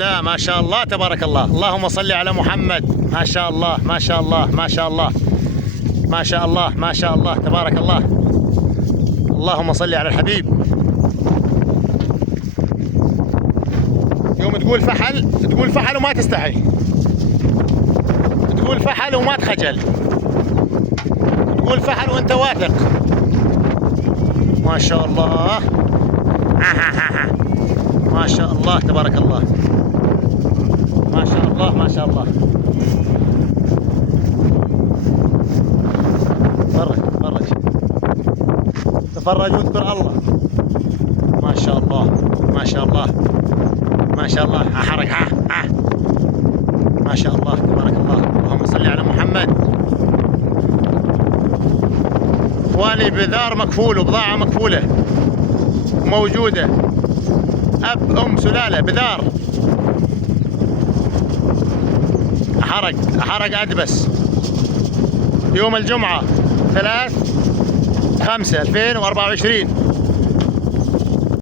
لا ما شاء الله تبارك الله، اللهم صل على محمد. ما شاء الله ما شاء الله ما شاء الله ما شاء الله ما شاء الله تبارك الله. اللهم صل على الحبيب. يوم تقول فحل، تقول فحل وما تستحي، تقول فحل وما تخجل، تقول فحل وانت واثق. ما شاء الله ما شاء الله تبارك الله. ما شاء الله ما شاء الله. تفرج تفرج تفرج واذكر الله. ما شاء الله ما شاء الله ما شاء الله. حرك ها. ما شاء الله تبارك الله. اللهم صل على محمد. اخواني بذار مكفول وبضاعة مكفولة موجودة، اب ام سلالة بذار. حرق ادبس يوم الجمعة 3/5/2024.